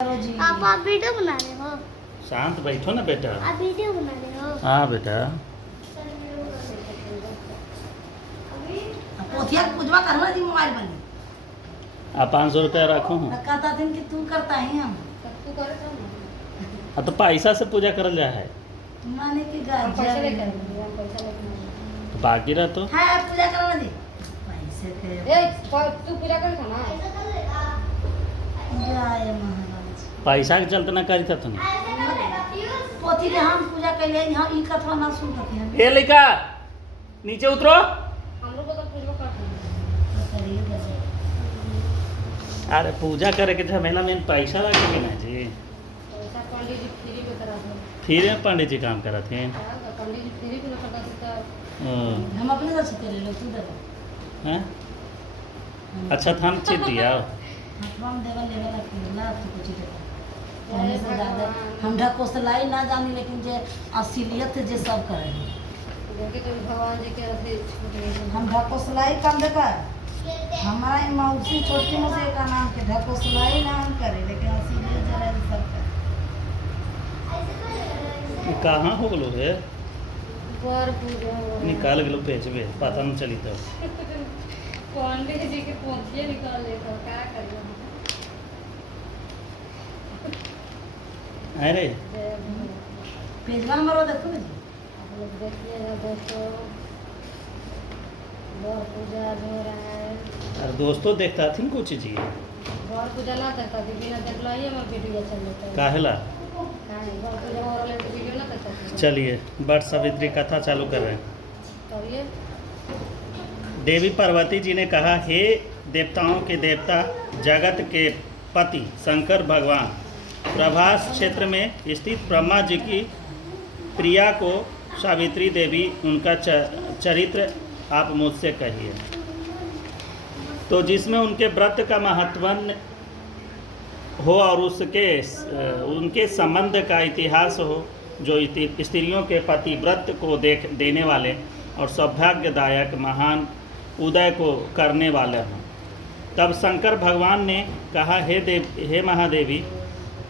आप वीडियो बना रहे हो? शांत बैठो ना बेटा। आप वीडियो बना रहे हो? हाँ बेटा। पोथिया पूजवा करना जी मोबाइल बनी। आप 500 रुपया रखो। कहता दिन कि तू करता है हम। तू करे तो ना। तो पैसा से पूजा करल जा है माने कि हम पैसा गाजर लेकर हम पैसा लेकर तो बाकी रह तो है पूजा करना जी। पैसे के तू पूजा कर ना। जय महाराज। पैसा के चलते ना करी था तुम। पोथी के हम पूजा कैले हम ई कथवा ना सुन सकते हैं। ए लड़का नीचे उतरो। हम लोग तो पूजा करते हैं। अरे पूजा करे के झमेला में पैसा लगे कि ना जी। पैसा पंडित जी फ्री में करा दो। फिर पंडित जी काम करत हैं। पंडित जी फ्री में करता तो हम अपने से करे लो तू दे। हैं? अच्छा थान चित दिया। हम देवा लेवल के ना तो कुछ दे। हमने से ज्यादा हम ढको से लाई ना जानी लेकिन जे असलियत जे सब करे। देखिए तो भगवान जी के रथे हम ढको से लाई कम देखा। हमारे मौसी छोटी मौसी का नाम के ढको से लाई ना हम करे लेकिन असलियत जरा सब करे। ये कहाँ हो गलो रे? पर पूजा निकाल गलो बेचबे पता नहीं चली तो। पंडित जी के पोथिए निकाल लेकर क्या करेगा। अरे पेजवा नंबर देखो जी। आप लोग देखिएगा दोस्तों गौर पूजा हो रहा है। अरे दोस्तों देखता थी कुछ जी। गौर पूजा ना करता थी बिना देखला ही हमारा वीडियो चल जाता है। काहेला? गौर पूजा हो रहा है तो वीडियो ना करता थी। चलिए वट सावित्री कथा चालू कर रहे हैं। करिए। देवी पार्वती जी ने कहा, हे देवताओं के देवता जगत के पति शंकर भगवान, प्रभास क्षेत्र में स्थित ब्रह्मा जी की प्रिया को सावित्री देवी उनका चरित्र आप मुझसे कहिए। तो जिसमें उनके व्रत का महत्वन हो और उनके संबंध का इतिहास हो, जो स्त्रियों के पति व्रत को देने वाले और सौभाग्यदायक महान उदय को करने वाले हों। तब शंकर भगवान ने कहा, हे महादेवी,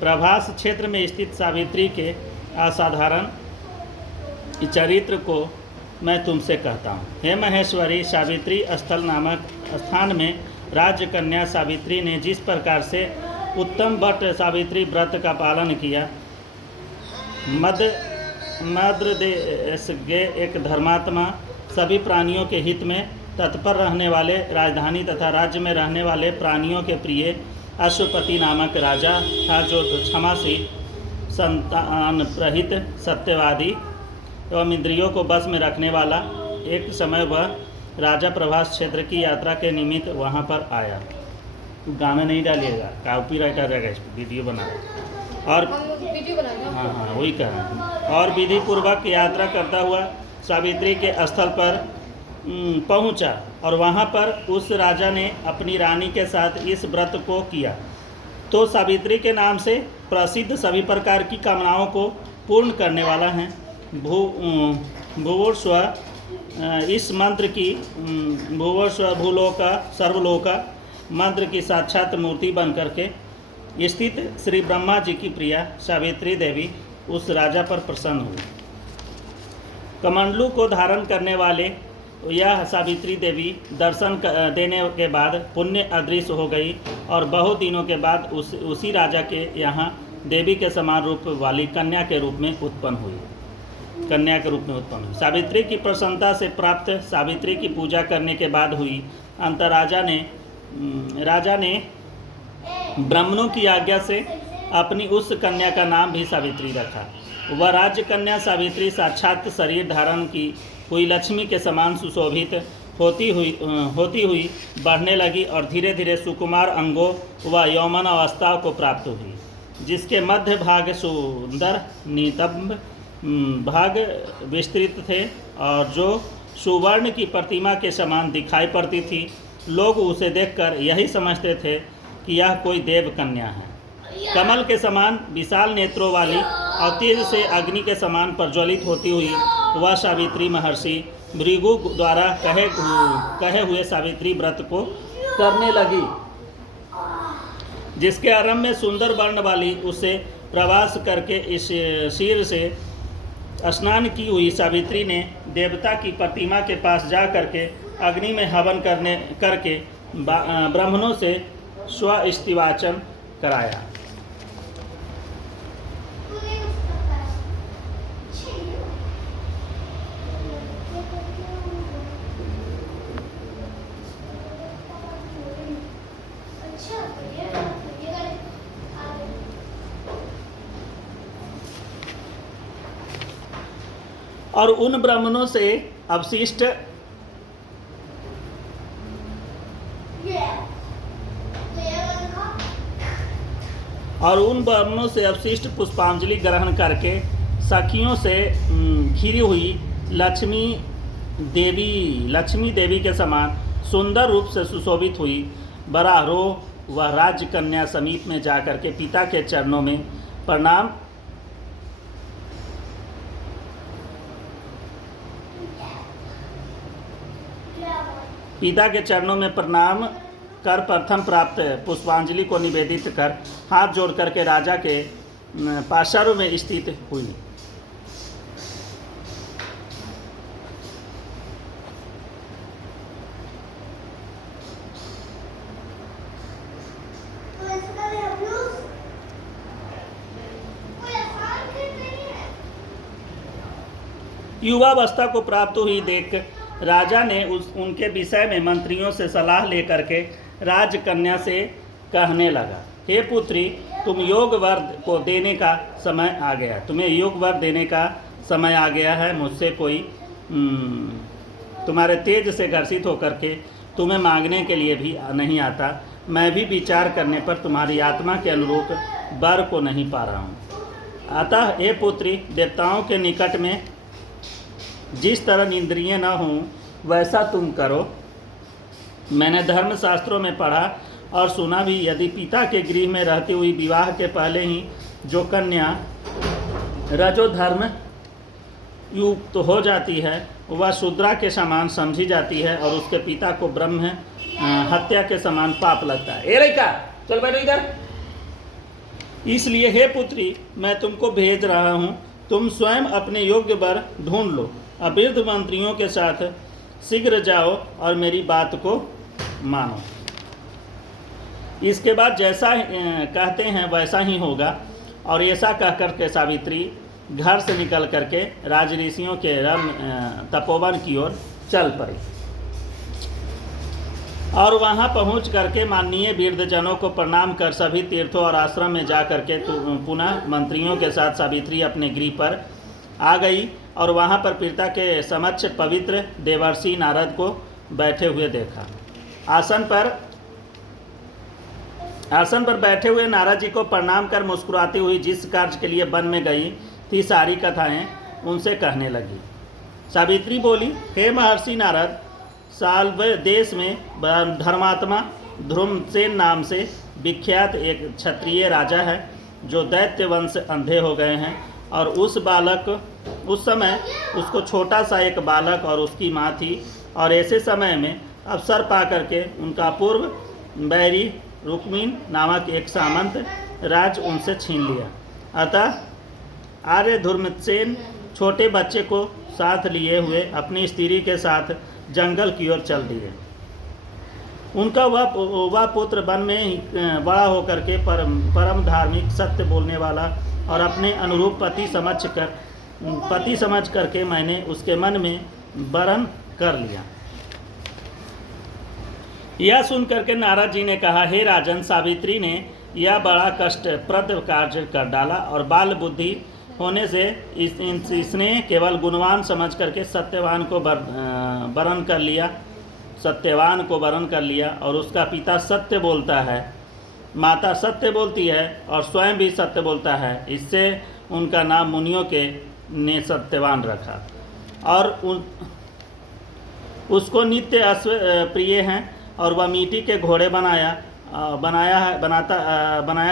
प्रभास क्षेत्र में स्थित सावित्री के असाधारण चरित्र को मैं तुमसे कहता हूँ। हे महेश्वरी, सावित्री स्थल नामक स्थान में राज्य कन्या सावित्री ने जिस प्रकार से उत्तम वट सावित्री व्रत का पालन किया, मद्र देश के एक धर्मात्मा सभी प्राणियों के हित में तत्पर रहने वाले, राजधानी तथा राज्य में रहने वाले प्राणियों के प्रिय अश्वपति नामक राजा था, जो क्षमाशील, संतान रहित, सत्यवादी एवं इंद्रियों को बस में रखने वाला। एक समय वह राजा प्रभास क्षेत्र की यात्रा के निमित्त वहां पर आया। गाना नहीं डालिएगा, कॉपीराइट आ जाएगा इस पर, वीडियो बना रहे और वीडियो बनाएगा। हाँ वही कह रहे हैं। और विधि पूर्वक यात्रा करता हुआ सावित्री के स्थल पर पहुंचा और वहां पर उस राजा ने अपनी रानी के साथ इस व्रत को किया। तो सावित्री के नाम से प्रसिद्ध सभी प्रकार की कामनाओं को पूर्ण करने वाला है। भूवस्व इस मंत्र की भूवस्व भूलोक सर्वलोक मंत्र की साक्षात मूर्ति बन करके स्थित श्री ब्रह्मा जी की प्रिया सावित्री देवी उस राजा पर प्रसन्न हुई। कमंडलू को धारण करने वाले यह सावित्री देवी दर्शन देने के बाद पुण्य अदृश्य हो गई और बहुत दिनों के बाद उसी राजा के यहाँ देवी के समान रूप वाली कन्या के रूप में उत्पन्न हुई। सावित्री की प्रसन्नता से प्राप्त सावित्री की पूजा करने के बाद हुई अंत राजा ने ब्राह्मणों की आज्ञा से अपनी उस कन्या का नाम भी सावित्री रखा। वह राज्य कन्या सावित्री साक्षात शरीर धारण की हुई लक्ष्मी के समान सुशोभित होती हुई बढ़ने लगी और धीरे धीरे सुकुमार अंगों व यौवन अवस्था को प्राप्त हुई, जिसके मध्य भाग सुंदर नितंब भाग विस्तृत थे और जो सुवर्ण की प्रतिमा के समान दिखाई पड़ती थी। लोग उसे देखकर यही समझते थे कि यह कोई देव कन्या है। कमल के समान विशाल नेत्रों वाली और तेज से अग्नि के समान प्रज्वलित होती हुई वह सावित्री महर्षि भृगु द्वारा कहे हुए सावित्री व्रत को करने लगी। जिसके आरंभ में सुंदर वर्ण वाली उसे प्रवास करके इस शीर से स्नान की हुई सावित्री ने देवता की प्रतिमा के पास जा करके अग्नि में हवन करके ब्राह्मणों से स्वस्तिवाचन कराया। और उन ब्राह्मणों से अवशिष्ट पुष्पांजलि ग्रहण करके सखियों से घिरी हुई लक्ष्मी देवी के समान सुंदर रूप से सुशोभित हुई बरारोह वह राज्य कन्या समीप में जाकर के पिता के चरणों में प्रणाम कर प्रथम प्राप्त पुष्पांजलि को निवेदित कर हाथ जोड़ करके राजा के पार्श्व में स्थित हुई। युवावस्था को प्राप्त हुई देख राजा ने उनके विषय में मंत्रियों से सलाह लेकर के राजकन्या से कहने लगा, हे पुत्री, तुम्हें योग वर देने का समय आ गया है। मुझसे कोई तुम्हारे तेज से घर्षित होकर के तुम्हें मांगने के लिए भी नहीं आता। मैं भी विचार करने पर तुम्हारी आत्मा के अनुरूप वर को नहीं पा रहा हूँ। अतः हे पुत्री, देवताओं के निकट में जिस तरह इंद्रिय न हों वैसा तुम करो। मैंने धर्मशास्त्रों में पढ़ा और सुना भी, यदि पिता के गृह में रहती हुई विवाह के पहले ही जो कन्या रजोधर्म युक्त हो जाती है वह शूद्रा के समान समझी जाती है और उसके पिता को ब्रह्म हत्या के समान पाप लगता है। ए लड़का, चल बैठो इधर। इसलिए हे पुत्री, मैं तुमको भेज रहा हूँ, तुम स्वयं अपने योग्य वर ढूंढ लो। अवृद्ध मंत्रियों के साथ शीघ्र जाओ और मेरी बात को मानो। इसके बाद जैसा कहते हैं वैसा ही होगा। और ऐसा कह करके सावित्री घर से निकल करके राजऋषियों के तपोवन की ओर चल पड़ी और वहां पहुंच करके माननीय वृद्धजनों को प्रणाम कर सभी तीर्थों और आश्रम में जा करके पुनः मंत्रियों के साथ सावित्री अपने गृह पर आ गई और वहां पर पिता के समक्ष पवित्र देवर्षि नारद को बैठे हुए देखा। आसन पर बैठे हुए नारद जी को प्रणाम कर मुस्कुराती हुई जिस कार्य के लिए वन में गई थी सारी कथाएं उनसे कहने लगी। सावित्री बोली, हे महर्षि नारद, साल्व देश में धर्मात्मा ध्रुमसेन नाम से विख्यात एक क्षत्रिय राजा है जो दैत्य वंश अंधे हो गए हैं। और उस समय उसको छोटा सा एक बालक और उसकी माँ थी। और ऐसे समय में अवसर पा करके उनका पूर्व बैरी रुक्मिन नामक एक सामंत राज उनसे छीन लिया। अतः आर्य धर्मसेन छोटे बच्चे को साथ लिए हुए अपनी स्त्री के साथ जंगल की ओर चल दिए। उनका वह पुत्र वन में ही बड़ा होकर के परम धार्मिक, सत्य बोलने वाला और अपने अनुरूप पति समझ करके मैंने उसके मन में वरण कर लिया। यह सुन करके नारद जी ने कहा, हे राजन, सावित्री ने यह बड़ा कष्टप्रद कार्य कर डाला और बाल बुद्धि होने से इसने केवल गुणवान समझ करके सत्यवान को वरण कर लिया। और उसका पिता सत्य बोलता है, माता सत्य बोलती है और स्वयं भी सत्य बोलता है। इससे उनका नाम मुनियों ने सत्यवान रखा और उसको नित्य अश्व प्रिय हैं और वह मिट्टी के घोड़े बनाया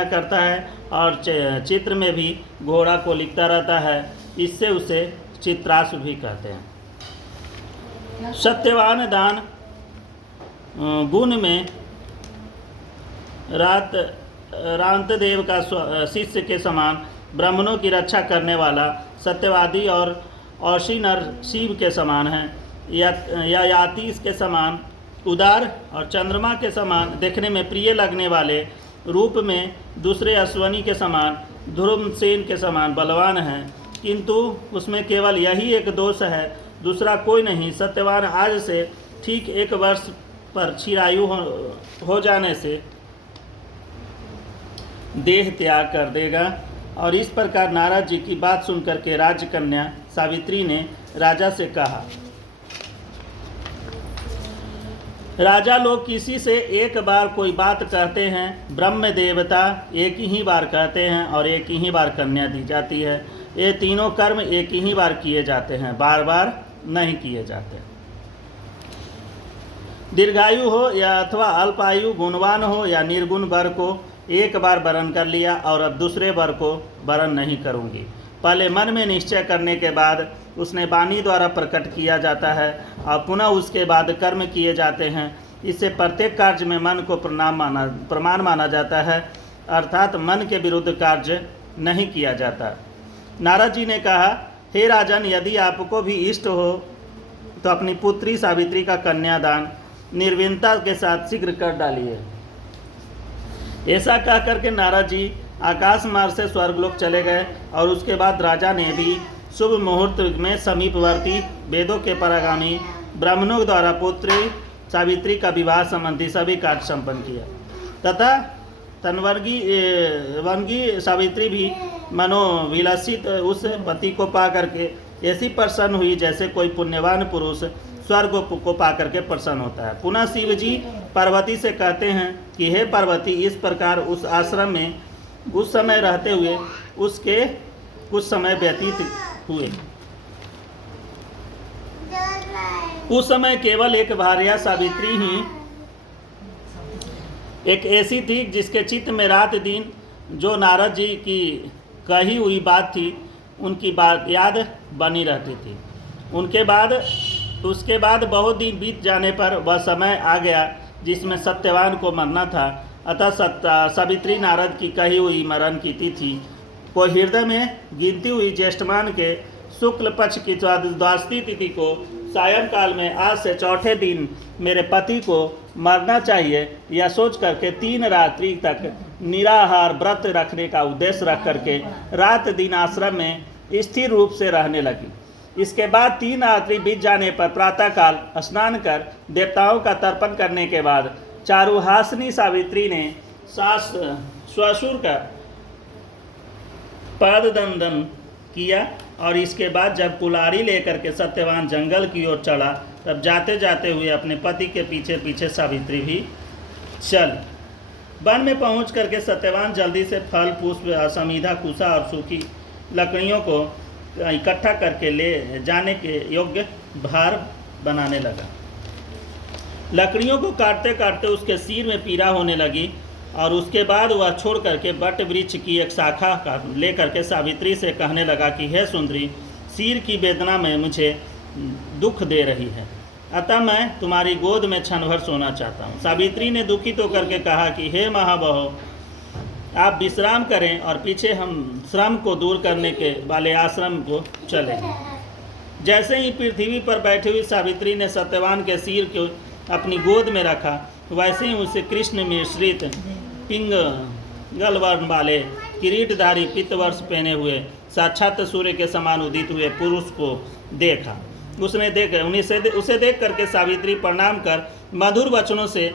करता है और चित्र में भी घोड़ा को लिखता रहता है। इससे उसे चित्राश्व भी कहते हैं। सत्यवान दान गुण में रांतदेव का शिष्य के समान, ब्राह्मणों की रक्षा करने वाला, सत्यवादी और औशी नर शिव के समान है, या यातीश के समान उदार और चंद्रमा के समान देखने में प्रिय लगने वाले, रूप में दूसरे अश्वनी के समान, ध्रुवसेन के समान बलवान है, किंतु उसमें केवल यही एक दोष है, दूसरा कोई नहीं। सत्यवान आज से ठीक 1 वर्ष पर चिरायु हो जाने से देह त्याग कर देगा। और इस प्रकार नारद जी की बात सुनकर के राजकन्या सावित्री ने राजा से कहा, राजा लोग किसी से एक बार कोई बात कहते हैं, ब्रह्म देवता एक ही बार कहते हैं और एक ही बार कन्या दी जाती है। ये तीनों कर्म एक ही बार किए जाते हैं, बार बार नहीं किए जाते। दीर्घायु हो या अथवा अल्पायु, गुणवान हो या निर्गुण वर को एक बार वरण कर लिया और अब दूसरे वर को वरण नहीं करूंगी। पहले मन में निश्चय करने के बाद उसने वाणी द्वारा प्रकट किया जाता है और पुनः उसके बाद कर्म किए जाते हैं। इससे प्रत्येक कार्य में मन को प्रमाण माना जाता है, अर्थात मन के विरुद्ध कार्य नहीं किया जाता। नारद जी ने कहा, हे राजन, यदि आपको भी इष्ट हो तो अपनी पुत्री सावित्री का कन्यादान निर्विघ्नता के साथ शीघ्र कर डालिए। ऐसा कह करके नारद जी आकाश मार्ग से स्वर्गलोक चले गए और उसके बाद राजा ने भी शुभ मुहूर्त में समीपवर्ती वेदों के परागामी ब्राह्मणों द्वारा पुत्री सावित्री का विवाह संबंधी सभी कार्य संपन्न किया तथा वनगी सावित्री भी मनोविलसित उस पति को पा करके ऐसी प्रसन्न हुई जैसे कोई पुण्यवान पुरुष स्वर्ग को पा करके प्रसन्न होता है। पुनः शिव जी पार्वती से कहते हैं कि हे पार्वती, इस प्रकार उस आश्रम में उस समय रहते हुए उसके कुछ समय व्यतीत हुए। उस समय केवल एक भार्या सावित्री ही एक ऐसी थी जिसके चित्त में रात दिन जो नारद जी की कही हुई बात थी उनकी बात याद बनी रहती थी। उसके बाद बहुत दिन बीत जाने पर वह समय आ गया जिसमें सत्यवान को मरना था। अतः सावित्री नारद की कही हुई मरण की तिथि को हृदय में गिनती हुई ज्येष्ठमान के शुक्ल पक्ष की द्वादशी तिथि को सायंकाल में आज से चौथे दिन मेरे पति को मरना चाहिए, यह सोच करके 3 रात्रि तक निराहार व्रत रखने का उद्देश्य रख करके रात दिन आश्रम में स्थिर रूप से रहने लगी। इसके बाद 3 रात्रि बीत जाने पर प्रातःकाल स्नान कर देवताओं का तर्पण करने के बाद चारुहासिनी सावित्री ने श्वशुर का पाददंडन किया और इसके बाद जब कुल्हाड़ी लेकर के सत्यवान जंगल की ओर चला तब जाते जाते हुए अपने पति के पीछे पीछे सावित्री भी चल। वन में पहुंच करके सत्यवान जल्दी से फल पुष्प समीधा कुशा और सूखी लकड़ियों को इकट्ठा करके ले जाने के योग्य भार बनाने लगा। लकड़ियों को काटते काटते उसके सिर में पीड़ा होने लगी और उसके बाद वह छोड़ करके बट वृक्ष की एक शाखा का ले करके सावित्री से कहने लगा कि हे सुंदरी, सिर की वेदना में मुझे दुख दे रही है, अतः मैं तुम्हारी गोद में क्षण भर सोना चाहता हूँ। सावित्री ने दुखित होकर के कहा कि हे महाबहो, आप विश्राम करें और पीछे हम श्रम को दूर करने के वाले आश्रम को चले। जैसे ही पृथ्वी पर बैठी हुई सावित्री ने सत्यवान के सिर को अपनी गोद में रखा, वैसे ही उसे कृष्ण मिश्रित पिंगल वर्ण वाले किरीटधारी पित्तवर्ष पहने हुए साक्षात सूर्य के समान उदित हुए पुरुष को देखा। उसे देख करके सावित्री प्रणाम कर मधुर वचनों से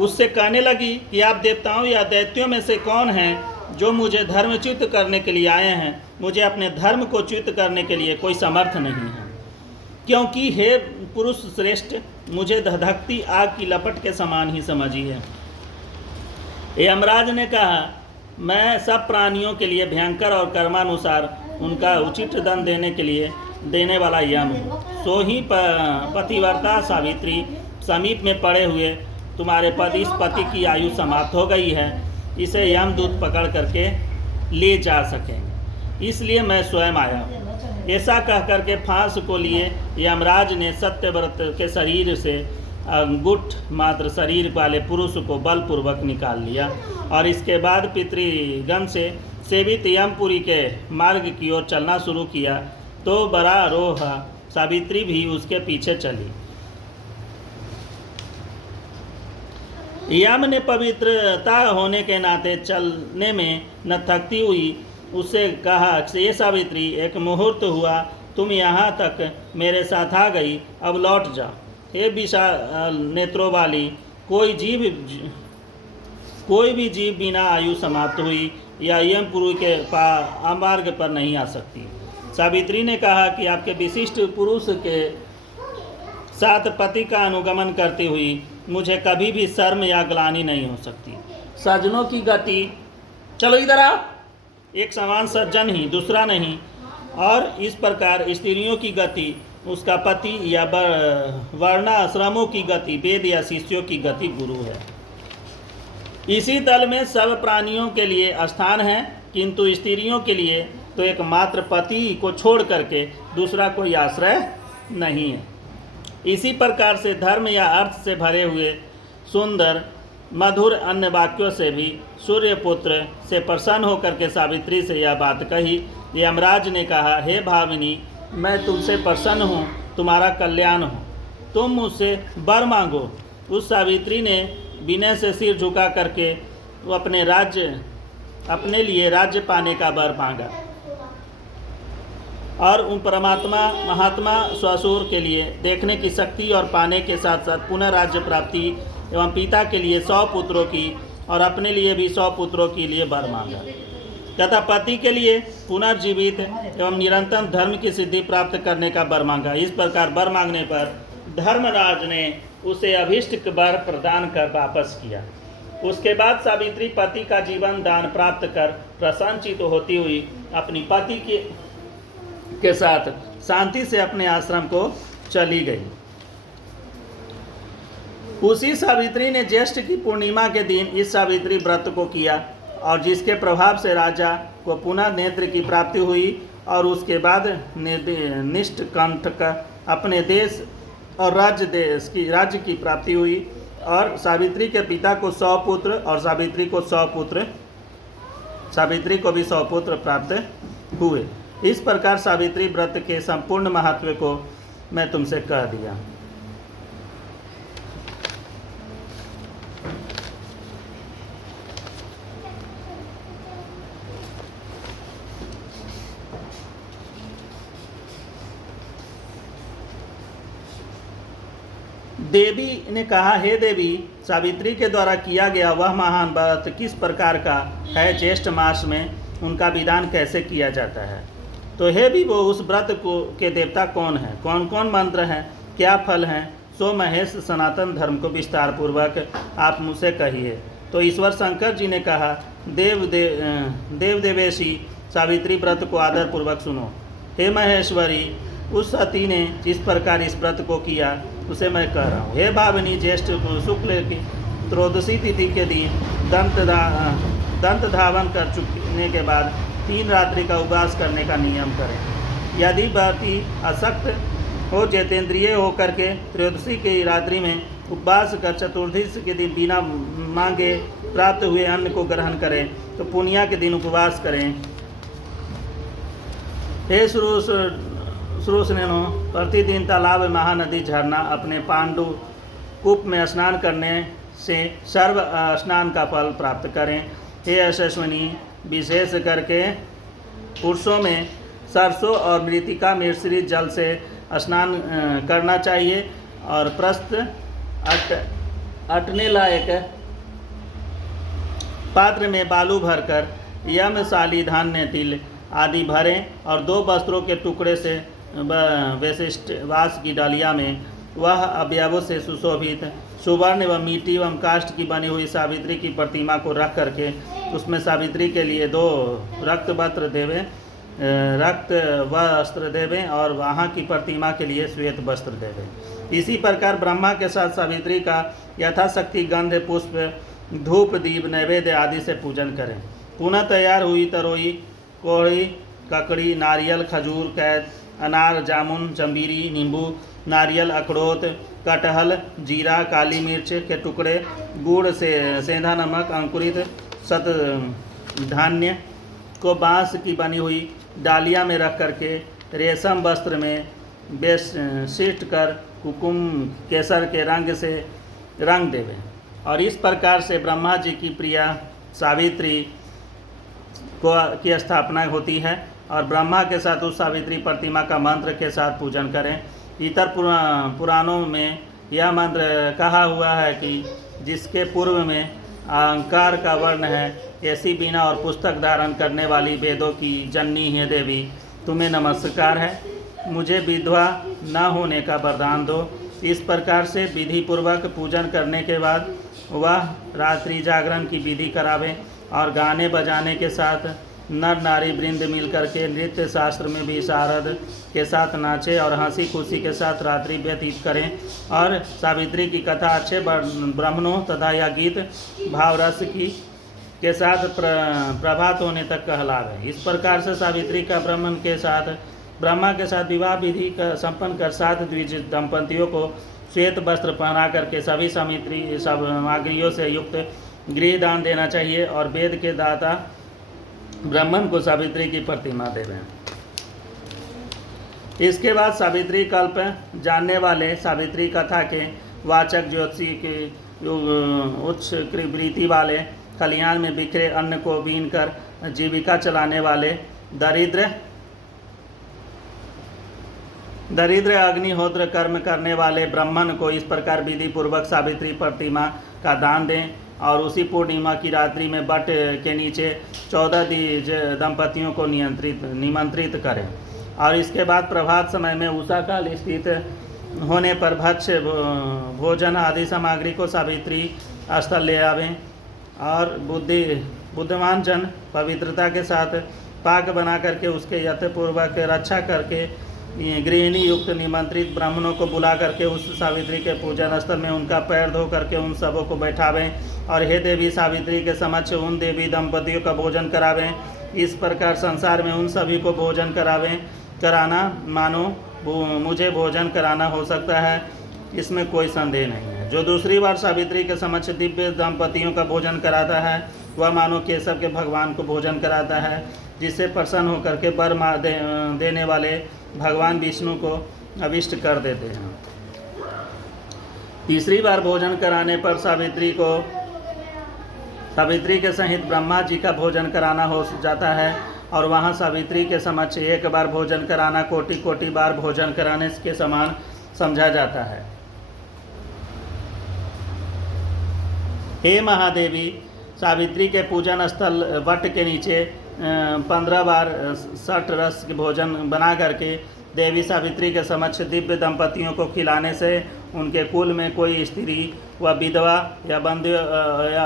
उससे कहने लगी कि आप देवताओं या दैत्यों में से कौन हैं जो मुझे धर्मच्युत करने के लिए आए हैं। मुझे अपने धर्म को च्युत करने के लिए कोई समर्थ नहीं है, क्योंकि हे पुरुष श्रेष्ठ, मुझे धधकती आग की लपट के समान ही समझिए। यमराज ने कहा, मैं सब प्राणियों के लिए भयंकर और कर्मानुसार उनका उचित दंड देने के लिए देने वाला यम हूँ। सो ही पतिव्रता सावित्री, समीप में पड़े हुए तुम्हारे इस पति की आयु समाप्त हो गई है, इसे यमदूत पकड़ करके ले जा सकेंगे, इसलिए मैं स्वयं आया हूँ। ऐसा कह करके फांस को लिए यमराज ने सत्यव्रत के शरीर से अंगुठ मात्र शरीर वाले पुरुष को बलपूर्वक निकाल लिया और इसके बाद पितृगण से सेवित यमपुरी के मार्ग की ओर चलना शुरू किया तो वरारोह सावित्री भी उसके पीछे चली। यम ने पवित्रता होने के नाते चलने में न थकती हुई उससे कहा, ये सावित्री, एक मुहूर्त हुआ तुम यहाँ तक मेरे साथ आ गई, अब लौट जा। हे विशाल नेत्रों वाली, कोई भी जीव बिना आयु समाप्त हुई या यमपुरी के मार्ग पर नहीं आ सकती। सावित्री ने कहा कि आपके विशिष्ट पुरुष के साथ पति का अनुगमन करती हुई मुझे कभी भी शर्म या ग्लानि नहीं हो सकती। सज्जनों की गति, चलो इधर आओ, एक समान सज्जन ही दूसरा नहीं, और इस प्रकार स्त्रियों की गति उसका पति या वर्णाश्रमों की गति वेद या शिष्यों की गति गुरु है। इसी तल में सब प्राणियों के लिए स्थान है, किंतु स्त्रियों के लिए तो एकमात्र पति को छोड़ करके दूसरा कोई आश्रय नहीं है। इसी प्रकार से धर्म या अर्थ से भरे हुए सुंदर मधुर अन्य वाक्यों से भी सूर्यपुत्र से प्रसन्न होकर के सावित्री से यह बात कही। यमराज ने कहा, हे भाविनी, मैं तुमसे प्रसन्न हूँ, तुम्हारा कल्याण हो, तुम मुझसे वर मांगो। उस सावित्री ने विनय से सिर झुका करके वो अपने लिए राज्य पाने का वर मांगा और उन परमात्मा महात्मा स्वसूर के लिए देखने की शक्ति और पाने के साथ साथ पुनः राज्य प्राप्ति एवं पिता के लिए 100 पुत्रों की और अपने लिए भी 100 पुत्रों के लिए वर मांगा तथा पति के लिए पुनर्जीवित एवं निरंतर धर्म की सिद्धि प्राप्त करने का वर मांगा। इस प्रकार वर मांगने पर धर्मराज ने उसे अभीष्ट वर प्रदान कर वापस किया। उसके बाद सावित्री पति का जीवन दान प्राप्त कर प्रसन्नचित होती हुई अपनी पति के साथ शांति से अपने आश्रम को चली गई। उसी सावित्री ने ज्येष्ठ की पूर्णिमा के दिन इस सावित्री व्रत को किया और जिसके प्रभाव से राजा को पुनः नेत्र की प्राप्ति हुई और उसके बाद निष्कंटक अपने देश और राज्य की प्राप्ति हुई और सावित्री के पिता को 100 पुत्र और सावित्री को भी 100 पुत्र प्राप्त हुए। इस प्रकार सावित्री व्रत के संपूर्ण महत्व को मैं तुमसे कह दिया। देवी ने कहा, हे देवी, सावित्री के द्वारा किया गया वह महान व्रत किस प्रकार का है? ज्येष्ठ मास में उनका विधान कैसे किया जाता है? तो हे विभो, उस व्रत के देवता कौन है, कौन कौन मंत्र हैं, क्या फल हैं, सो महेश सनातन धर्म को विस्तार पूर्वक आप मुझसे कहिए। तो ईश्वर शंकर जी ने कहा, देवेशी सावित्री व्रत को आदर पूर्वक सुनो। हे महेश्वरी, उस सती ने जिस प्रकार इस व्रत को किया उसे मैं कह रहा हूँ। हे भाविनी, ज्येष्ठ शुक्ल की त्रयोदशी तिथि के दिन दंत धावन कर चुकने के बाद 3 रात्रि का उपवास करने का नियम करें। यदि व्यक्ति अशक्त हो जितेंद्रिय हो करके त्रयोदशी की रात्रि में उपवास कर चतुर्दशी के दिन बिना मांगे प्राप्त हुए अन्न को ग्रहण करें तो पुण्या के दिन उपवास करें। हे श्रोष्णेनो, प्रतिदिन तालाब, महानदी, झरना अपने पांडु कूप में स्नान करने से सर्व स्नान का फल प्राप्त करें। हे यशस्विनी, विशेष करके पुरुषों में सरसों और मृतिका मिश्रित जल से स्नान करना चाहिए और प्रस्थ अटने लायक पात्र में बालू भरकर यमशाली धान्य तिल आदि भरें और 2 वस्त्रों के टुकड़े से वैशिष्ट वास की डालिया में वह अवयवों से सुशोभित सुवर्ण एवं मिट्टी एवं काष्ठ की बनी हुई सावित्री की प्रतिमा को रख करके उसमें सावित्री के लिए 2 रक्त वस्त्र देवें और वहाँ की प्रतिमा के लिए श्वेत वस्त्र देवें। इसी प्रकार ब्रह्मा के साथ सावित्री का यथाशक्ति गंध, पुष्प, धूप, दीप, नैवेद्य आदि से पूजन करें। पुनः तैयार हुई तरोई, कोहड़ी, ककड़ी, नारियल, खजूर, कैद, अनार, जामुन, जंबीरी, नींबू, नारियल, अखरोट, कटहल, जीरा, काली मिर्च के टुकड़े, गुड़ से सेंधा नमक, अंकुरित सत धान्य को बांस की बनी हुई डालिया में रख करके रेशम वस्त्र में बेसिट कर कुकुम केसर के रंग से रंग देवे। और इस प्रकार से ब्रह्मा जी की प्रिया सावित्री की स्थापना होती है और ब्रह्मा के साथ उस सावित्री प्रतिमा का मंत्र के साथ पूजन करें। इतर पुराणों में यह मंत्र कहा हुआ है कि जिसके पूर्व में अहंकार का वर्ण है, ऐसी बीना और पुस्तक धारण करने वाली वेदों की जननी है देवी, तुम्हें नमस्कार है, मुझे विधवा न होने का वरदान दो। इस प्रकार से विधि पूर्वक पूजन करने के बाद वह रात्रि जागरण की विधि करावे और गाने बजाने के साथ नर नारी वृंद मिलकर के नृत्य शास्त्र में भी शारद के साथ नाचे और हंसी खुशी के साथ रात्रि व्यतीत करें और सावित्री की कथा अच्छे ब्राह्मणों तथा यह गीत भावरस की के साथ प्रभात होने तक कहलावे। इस प्रकार से सावित्री का ब्रह्मा के साथ विवाह विधि का संपन्न कर 7 द्विज दंपतियों को श्वेत वस्त्र पहना करके सभी सामग्रियों से युक्त गृह दान देना चाहिए और वेद के दाता ब्राह्मण को सावित्री की प्रतिमा देवें। इसके बाद सावित्री कल्प जानने वाले सावित्री कथा के वाचक ज्योतिषी के उच्च वृत्ति वाले खलिहान में बिखरे अन्न को बीन कर जीविका चलाने वाले दरिद्र अग्निहोत्र कर्म करने वाले ब्राह्मण को इस प्रकार विधि पूर्वक सावित्री प्रतिमा का दान दें और उसी पूर्णिमा की रात्रि में बट के नीचे 14 द्विज दंपतियों को निमंत्रित करें और इसके बाद प्रभात समय में उषा काल स्थित होने पर भक्ष्य भोजन आदि सामग्री को सावित्री स्थल ले आवें और बुद्धिमान जन पवित्रता के साथ पाक बना करके उसके यथपूर्वक रक्षा करके गृहिणी युक्त निमंत्रित ब्राह्मणों को बुला करके उस सावित्री के पूजन स्थल में उनका पैर धो करके उन सबों को बैठावें और हे देवी सावित्री के समक्ष उन देवी दंपतियों का भोजन करावें। इस प्रकार संसार में उन सभी को भोजन कराना मानो मुझे भोजन कराना हो सकता है, इसमें कोई संदेह नहीं है। जो दूसरी बार सावित्री के समक्ष दिव्य दंपतियों का भोजन कराता है वह मानो केशव के भगवान को भोजन कराता है, जिससे प्रसन्न होकर के वर देने वाले भगवान विष्णु को अभिष्ट कर देते हैं। तीसरी बार भोजन कराने पर सावित्री के सहित ब्रह्मा जी का भोजन कराना हो जाता है और वहाँ सावित्री के समक्ष एक बार भोजन कराना कोटि बार भोजन कराने के समान समझा जाता है। हे महादेवी, सावित्री के पूजन स्थल वट के नीचे 15 बार 60 रस के भोजन बना करके देवी सावित्री के समक्ष दिव्य दंपतियों को खिलाने से उनके कुल में कोई स्त्री व विधवा या बंध्य या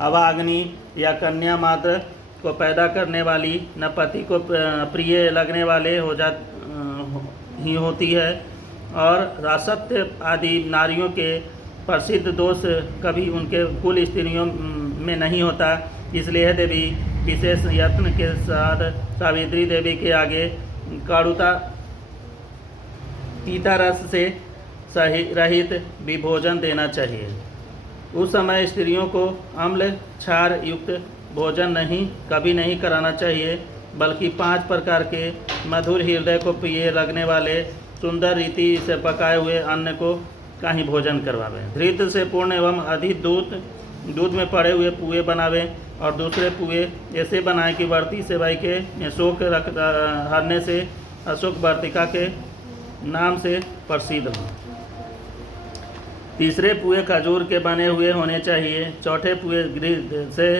अभाग्नि या कन्या मात्र को पैदा करने वाली न पति को प्रिय लगने वाले ही होती है और असत्य आदि नारियों के प्रसिद्ध दोष कभी उनके कुल स्त्रियों में नहीं होता। इसलिए देवी विशेष यत्न के साथ सावित्री देवी के आगे कारुता पीता रस से रहित भी भोजन देना चाहिए। उस समय स्त्रियों को अम्ल क्षार युक्त भोजन कभी नहीं कराना चाहिए, बल्कि 5 प्रकार के मधुर हृदय को प्रिय लगने वाले सुंदर रीति से पकाए हुए अन्न को का ही भोजन करवावें। धृत से पूर्ण एवं अधिक दूध में पड़े हुए पुए बनावें और दूसरे पुए ऐसे बनाएं कि वर्ती सेवाई के शोक हरने से अशोक वर्तिका के नाम से प्रसिद्ध हो। तीसरे पुए खजूर के बने हुए होने चाहिए। चौथे पुए गृह से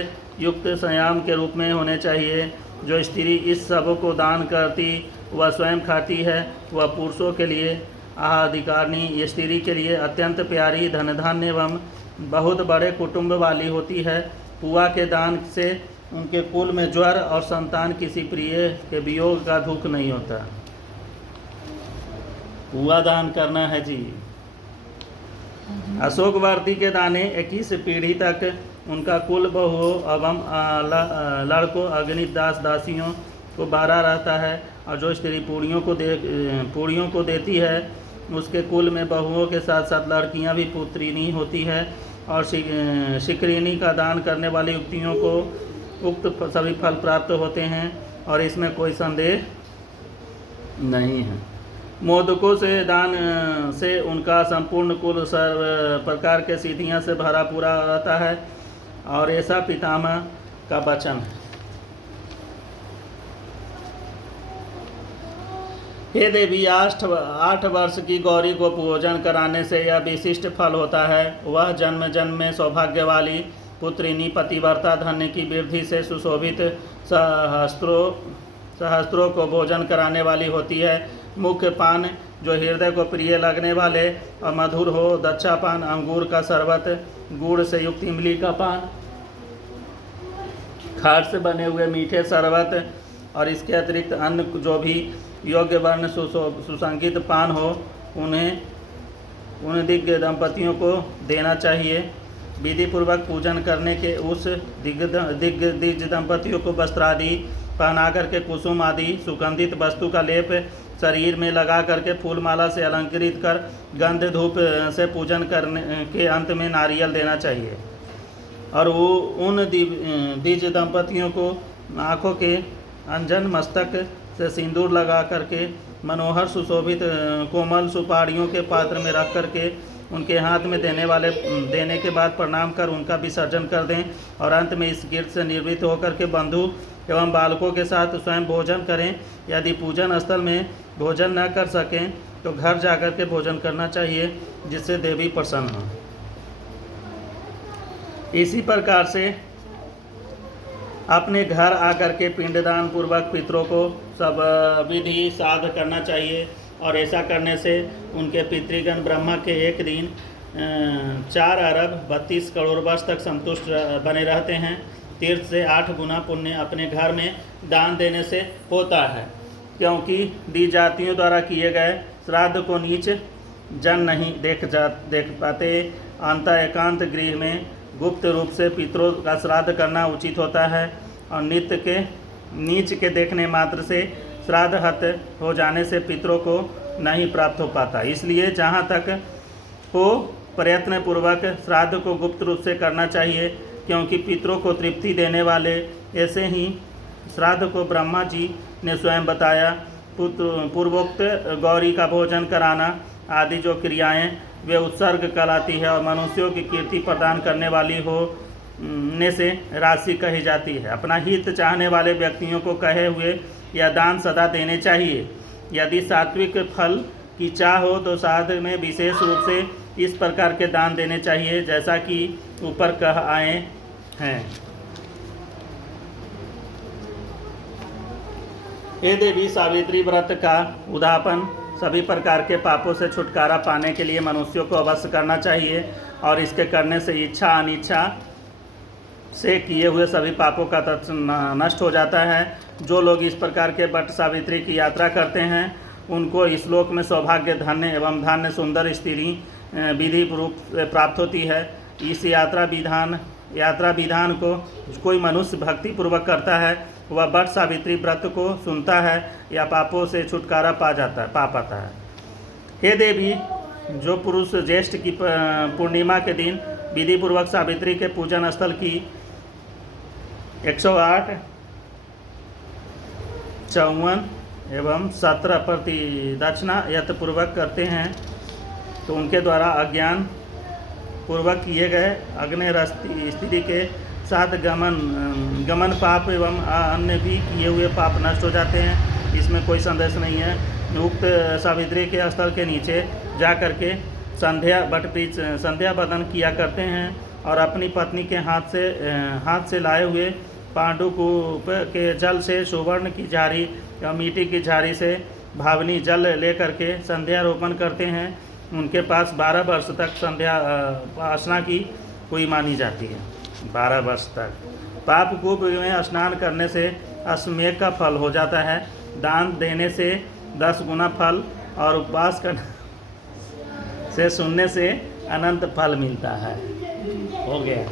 युक्त संयाम के रूप में होने चाहिए। जो स्त्री इस सब को दान करती वह स्वयं खाती है, वह पुरुषों के लिए अधिकारिणी स्त्री के लिए अत्यंत प्यारी धन एवं बहुत बड़े कुटुंब वाली होती है। पुआ के दान से उनके कुल में ज्वर और संतान किसी प्रिय के वियोग का दुख नहीं होता। पुआ दान करना है जी। अशोक वर्ती के दाने 21 पीढ़ी तक उनका कुल बहुओं एवं लड़कों अग्नित दासियों को बारा रहता है और जो स्त्री पूड़ियों को देती है उसके कुल में बहुओं के साथ साथ लड़कियां भी पुत्रिनी होती है और शिकरिनी का दान करने वाली युक्तियों को उक्त सभी फल प्राप्त होते हैं और इसमें कोई संदेह नहीं है। मोदकों से दान से उनका संपूर्ण कुल सर्व प्रकार के सिद्धियां से भरा पूरा रहता है और ऐसा पितामह का वचन है। हे देवी, 8 वर्ष की गौरी को पूजन कराने से यह विशिष्ट फल होता है। वह जन्म जन्म में सौभाग्य वाली पुत्रिनी पतिव्रता धन्य की वृद्धि से सुशोभित सहस्त्रों को भोजन कराने वाली होती है। मुख्य पान जो हृदय को प्रिय लगने वाले और मधुर हो, दच्छा पान, अंगूर का शरबत, गुड़ से युक्त इमली का पान, खाट से बने हुए मीठे शरबत और इसके अतिरिक्त अन्य जो भी योग्य वर्ण सुसंगीत पान हो उन दिग्गज दंपतियों को देना चाहिए। विधि पूर्वक पूजन करने के उस दिग्गज दंपतियों को वस्त्रादि पहना करके कुसुम आदि सुगंधित वस्तु का लेप शरीर में लगा करके फूल माला से अलंकृत कर गंध धूप से पूजन करने के अंत में नारियल देना चाहिए और वो उन दिग्गज दंपतियों को आँखों के अंजन मस्तक से सिंदूर लगा करके मनोहर सुशोभित कोमल सुपारियों के पात्र में रख करके उनके हाथ में देने के बाद प्रणाम कर उनका विसर्जन कर दें और अंत में इस गिरत से निवृत्त होकर के बंधु एवं बालकों के साथ स्वयं भोजन करें। यदि पूजन स्थल में भोजन न कर सकें तो घर जाकर के भोजन करना चाहिए, जिससे देवी प्रसन्न हो। इसी प्रकार से अपने घर आकर के पिंडदान पूर्वक पितरों को सब विधि साध करना चाहिए और ऐसा करने से उनके पितृगण ब्रह्मा के एक दिन 4 अरब 32 करोड़ वर्ष तक संतुष्ट बने रहते हैं। तीर्थ से 8 गुना पुण्य अपने घर में दान देने से होता है, क्योंकि दी जातियों द्वारा किए गए श्राद्ध को नीच जन नहीं देख पाते। अंत एकांत गृह में गुप्त रूप से पितरों का श्राद्ध करना उचित होता है और नीच के देखने मात्र से श्राद्ध हत हो जाने से पितरों को नहीं प्राप्त हो पाता। इसलिए जहाँ तक हो प्रयत्न पूर्वक श्राद्ध को गुप्त रूप से करना चाहिए, क्योंकि पितरों को तृप्ति देने वाले ऐसे ही श्राद्ध को ब्रह्मा जी ने स्वयं बताया। पूर्वोक्त गौरी का भोजन कराना आदि जो क्रियाएं वे उत्सर्ग कहलाती है और मनुष्यों की कीर्ति प्रदान करने वाली होने से राशि कही जाती है। अपना हित चाहने वाले व्यक्तियों को कहे हुए यह दान सदा देने चाहिए। यदि सात्विक फल की चाह हो तो साध में विशेष रूप से इस प्रकार के दान देने चाहिए, जैसा कि ऊपर कह आए हैं। हे देवी, सावित्री व्रत का उद्यापन सभी प्रकार के पापों से छुटकारा पाने के लिए मनुष्यों को अवश्य करना चाहिए और इसके करने से इच्छा अनिच्छा से किए हुए सभी पापों का तत्व नष्ट हो जाता है। जो लोग इस प्रकार के वट सावित्री की यात्रा करते हैं उनको इस लोक में सौभाग्य, धन्य एवं धान्य सुंदर स्त्री विधि रूप प्राप्त होती है। इस यात्रा विधान को कोई मनुष्य भक्ति पूर्वक करता है, वह वट सावित्री व्रत को सुनता है या पापों से छुटकारा पा पाता है। हे देवी, जो पुरुष ज्येष्ठ की पूर्णिमा के दिन विधि पूर्वक सावित्री के पूजन स्थल की 108, 54 एवं 17 प्रतिदक्षिणा यत्नपूर्वक करते हैं तो उनके द्वारा अज्ञान पूर्वक किए गए अग्निरस स्थिति के साथ गमन पाप एवं अन्य भी किए हुए पाप नष्ट हो जाते हैं। इसमें कोई संदेह नहीं है। उक्त सावित्री के स्थल के नीचे जा करके संध्या बदन किया करते हैं और अपनी पत्नी के हाथ से लाए हुए पांडुकूप के जल से सुवर्ण की झारी या मिट्टी की झारी से भावनी जल ले करके संध्या रोपण करते हैं। उनके पास 12 वर्ष तक संध्या उपासना की हुई मानी जाती है। 12 वर्ष तक पाप कूप में स्नान करने से अश्वमेध का फल हो जाता है। दान देने से 10 गुना फल और उपवास करने से सुनने से अनंत फल मिलता है। हो गया।